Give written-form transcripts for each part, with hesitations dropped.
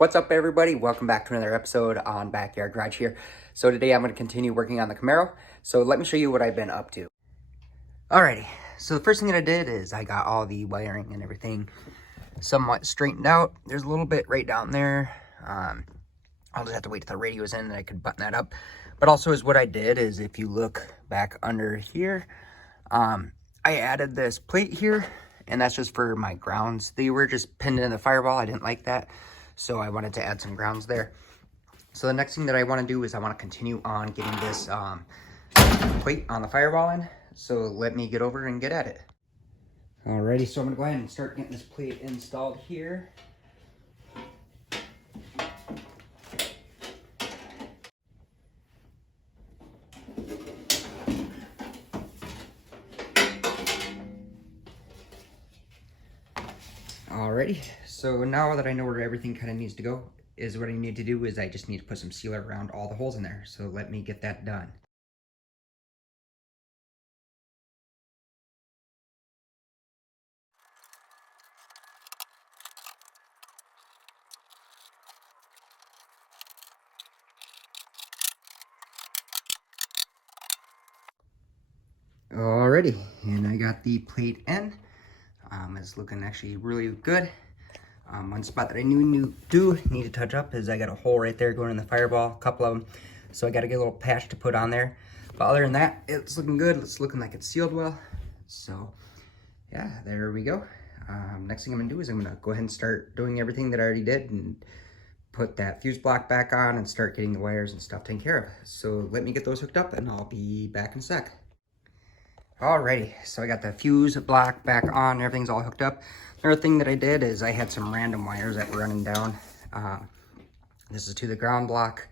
What's up, everybody? Welcome back to another episode on Backyard Garage here. So today I'm going to continue working on the Camaro. So let me show you what I've been up to. Alrighty, so the first thing that I did is I got all the wiring and everything somewhat straightened out. There's a little bit right down there. I'll just have to wait till the radio is in and I could button that up. But also is what I did is if you look back under here, I added this plate here, and that's just for my grounds. They were just pinned in the firewall. I didn't like that. So I wanted to add some grounds there. So the next thing that I want to do is I want to continue on getting this plate on the firewall in. So let me get over and get at it. Alrighty, so I'm going to go ahead and start getting this plate installed here. Alrighty, so now that I know where everything kind of needs to go, is what I need to do is I just need to put some sealer around all the holes in there. So let me get that done. Alrighty, and I got the plate in. It's looking actually really good. One spot that I do need to touch up is I got a hole right there going in the firewall, a couple of them. So I got to get a little patch to put on there. But other than that, it's looking good. It's looking like it's sealed well. So yeah, there we go. Next thing I'm gonna do is I'm gonna go ahead and start doing everything that I already did and put that fuse block back on and start getting the wires and stuff taken care of. So let me get those hooked up and I'll be back in a sec. Alrighty, so I got the fuse block back on, everything's all hooked up. Another thing that I did is I had some random wires that were running down. This is to the ground block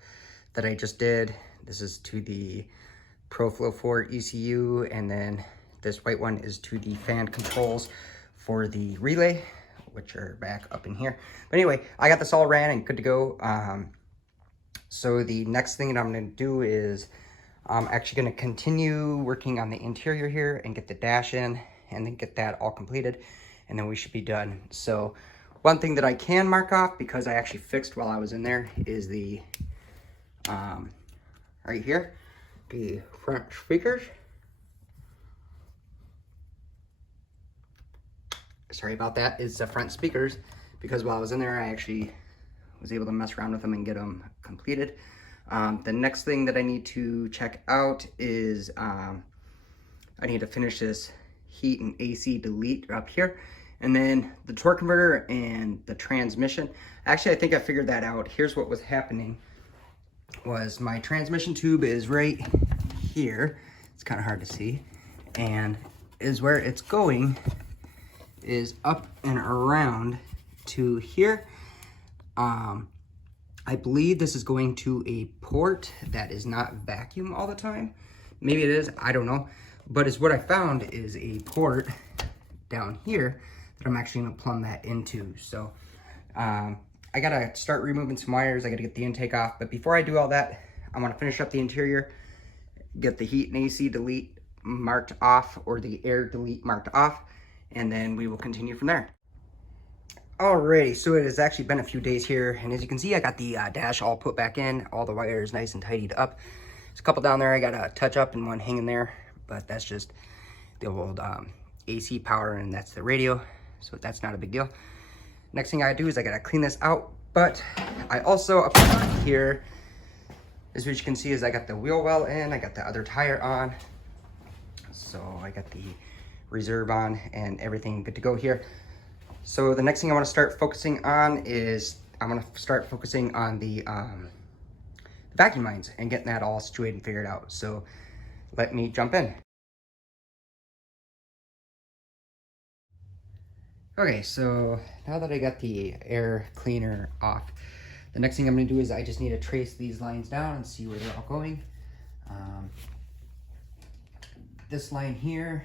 that I just did. This is to the ProFlow 4 ECU, and then this white one is to the fan controls for the relay, which are back up in here. But anyway, I got this all ran and good to go. So the next thing that I'm gonna do is I'm actually going to continue working on the interior here and get the dash in and then get that all completed, and then we should be done. So one thing that I can mark off, because I actually fixed while I was in there, is the right here, the front speakers. Sorry about that, it's the front speakers, because while I was in there I actually was able to mess around with them and get them completed. The next thing that I need to check out is I need to finish this heat and AC delete up here, and then the torque converter and the transmission. Actually, I think I figured that out. Here's what was happening was my transmission tube is right here. It's kind of hard to see, and is where it's going is up and around to here. I believe this is going to a port that is not vacuum all the time. Maybe it is, I don't know. But it's what I found is a port down here that I'm actually gonna plumb that into. So I gotta start removing some wires. I gotta get the intake off. But before I do all that, I wanna finish up the interior, get the heat and AC delete marked off, or the air delete marked off, and then we will continue from there. Alrighty, so it has actually been a few days here, and as you can see, I got the dash all put back in, all the wires nice and tidied up. There's a couple down there I got to touch up and one hanging there, but that's just the old AC power, and that's the radio, so that's not a big deal. Next thing I do is I got to clean this out, but I also, up here, as you can see, is I got the wheel well in, I got the other tire on, so I got the reserve on and everything good to go here. So the next thing I want to start focusing on is I'm going to start focusing on the vacuum lines and getting that all situated and figured out. So let me jump in. Okay, so now that I got the air cleaner off, the next thing I'm going to do is I just need to trace these lines down and see where they're all going. This line here,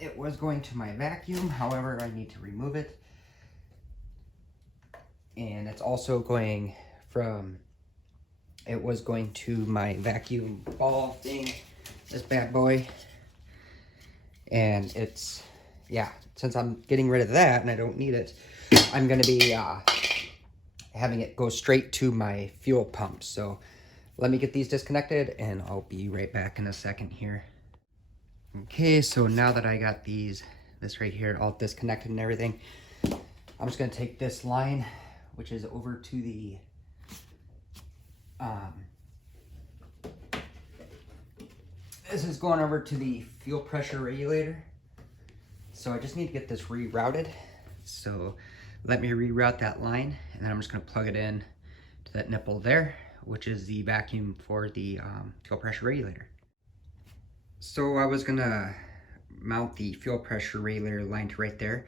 it was going to my vacuum, however, I need to remove it. And it's also going from, it was going to my vacuum ball thing, this bad boy. And it's, yeah, since I'm getting rid of that and I don't need it, I'm gonna be having it go straight to my fuel pump. So let me get these disconnected and I'll be right back in a second here. Okay, so now that I got this right here all disconnected and everything, I'm just gonna take this line, which is over to the this is going over to the fuel pressure regulator. So I just need to get this rerouted. So let me reroute that line, and then I'm just gonna plug it in to that nipple there, which is the vacuum for the fuel pressure regulator. So I was gonna mount the fuel pressure regulator line to right there.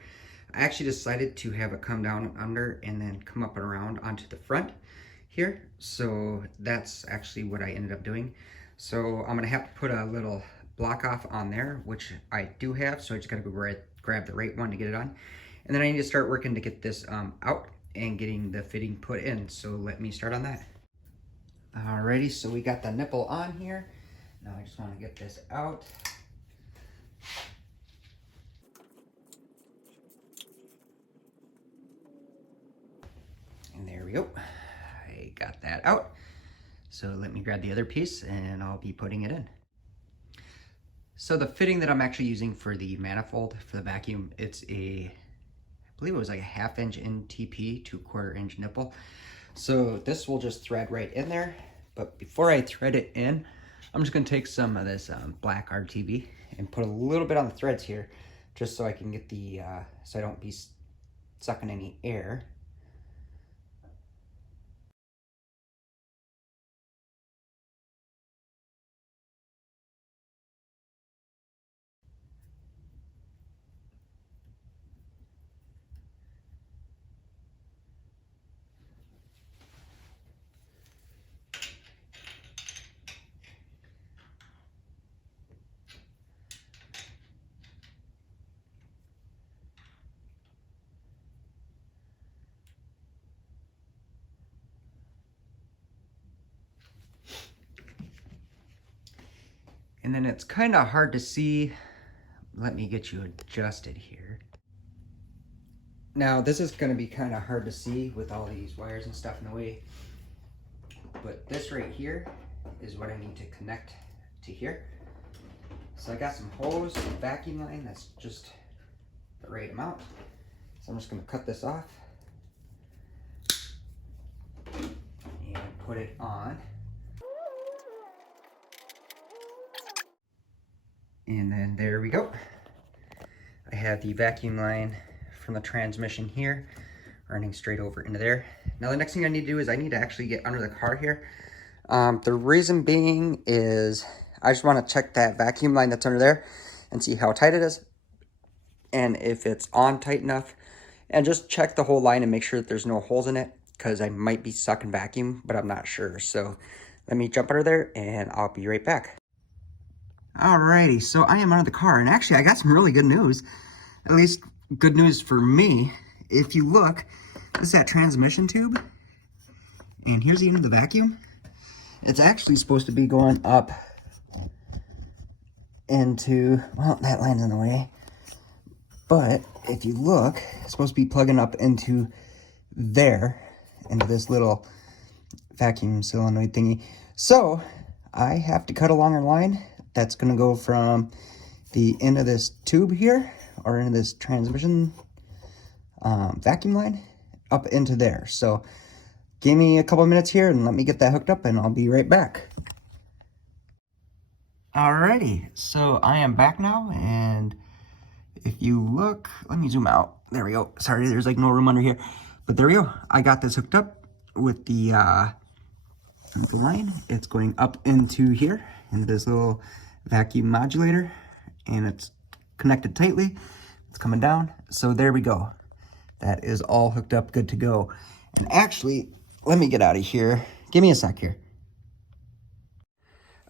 I actually decided to have it come down under and then come up and around onto the front here. So that's actually what I ended up doing. So I'm gonna have to put a little block off on there, which I do have. So I just gotta go grab the right one to get it on. And then I need to start working to get this out and getting the fitting put in. So let me start on that. Alrighty, so we got the nipple on here. Now I just wanna get this out. And there we go. I got that out. So let me grab the other piece and I'll be putting it in. So the fitting that I'm actually using for the manifold for the vacuum, it's I believe it was like a 1/2 inch NTP to 1/4 inch nipple. So this will just thread right in there. But before I thread it in, I'm just gonna take some of this black RTV and put a little bit on the threads here, just so I can get the, so I don't be sucking any air. And then it's kind of hard to see. Let me get you adjusted here. Now this is going to be kind of hard to see with all these wires and stuff in the way. But this right here is what I need to connect to here. So I got some hose and vacuum line that's just the right amount. So I'm just going to cut this off and put it on. And then there we go. I have the vacuum line from the transmission here running straight over into there. Now the next thing I need to do is I need to actually get under the car here. The reason being is I just want to check that vacuum line that's under there and see how tight it is and if it's on tight enough, and just check the whole line and make sure that there's no holes in it, because I might be sucking vacuum, but I'm not sure. So let me jump under there and I'll be right back. Alrighty, so I am under the car, and actually I got some really good news. At least good news for me. If you look, this is that transmission tube, and here's the end of the vacuum. It's actually supposed to be going up into, well, that line's in the way, but if you look, it's supposed to be plugging up into there, into this little vacuum solenoid thingy. So I have to cut a longer line that's going to go from the end of this tube here, or into this transmission vacuum line, up into there. So give me a couple minutes here and let me get that hooked up and I'll be right back. Alrighty, so I am back now, and if you look, let me zoom out. There we go. Sorry, there's like no room under here, but there we go. I got this hooked up with the line. It's going up into here, into this little vacuum modulator, and it's connected tightly. It's coming down. So there we go. That is all hooked up, good to go. And actually, let me get out of here. Give me a sec here.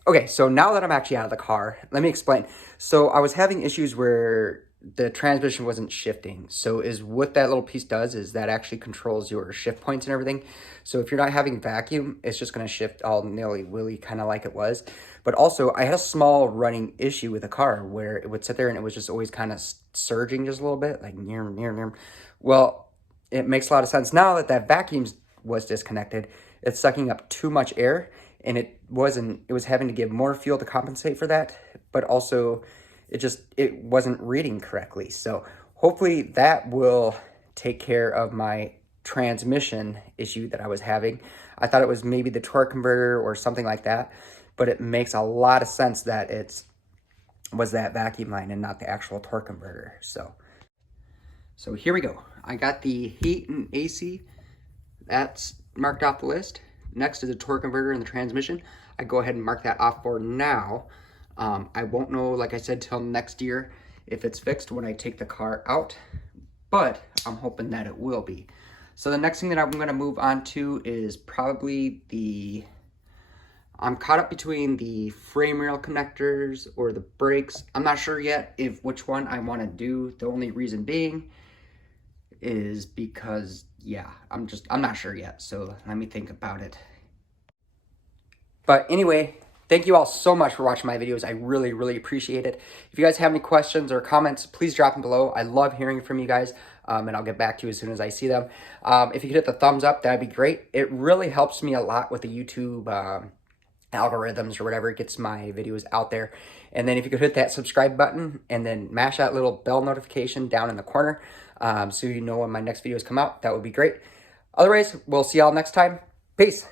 Okay, so now that I'm actually out of the car, let me explain. So I was having issues where the transmission wasn't shifting. So what that little piece does is that actually controls your shift points and everything. So if you're not having vacuum, it's just going to shift all nilly-willy, kind of like it was. But also, I had a small running issue with the car where it would sit there and it was just always kind of surging just a little bit, like near. Well, it makes a lot of sense now that that vacuum's was disconnected. It's sucking up too much air, and it was having to give more fuel to compensate for that, but also it wasn't reading correctly. So hopefully that will take care of my transmission issue that I was having. I thought it was maybe the torque converter or something like that, but it makes a lot of sense that it was that vacuum line and not the actual torque converter. So here we go. I got the heat and AC. That's marked off the list. Next is the torque converter and the transmission. I go ahead and mark that off for now. I won't know, like I said, till next year if it's fixed when I take the car out, but I'm hoping that it will be. So the next thing that I'm going to move on to is probably I'm caught up between the frame rail connectors or the brakes. I'm not sure yet which one I want to do. The only reason being is because, yeah, I'm not sure yet. So let me think about it. But anyway, thank you all so much for watching my videos. I really, really appreciate it. If you guys have any questions or comments, please drop them below. I love hearing from you guys, and I'll get back to you as soon as I see them. If you could hit the thumbs up, that'd be great. It really helps me a lot with the YouTube algorithms or whatever. It gets my videos out there. And then if you could hit that subscribe button and then mash that little bell notification down in the corner so you know when my next videos come out, that would be great. Otherwise, we'll see y'all next time. Peace.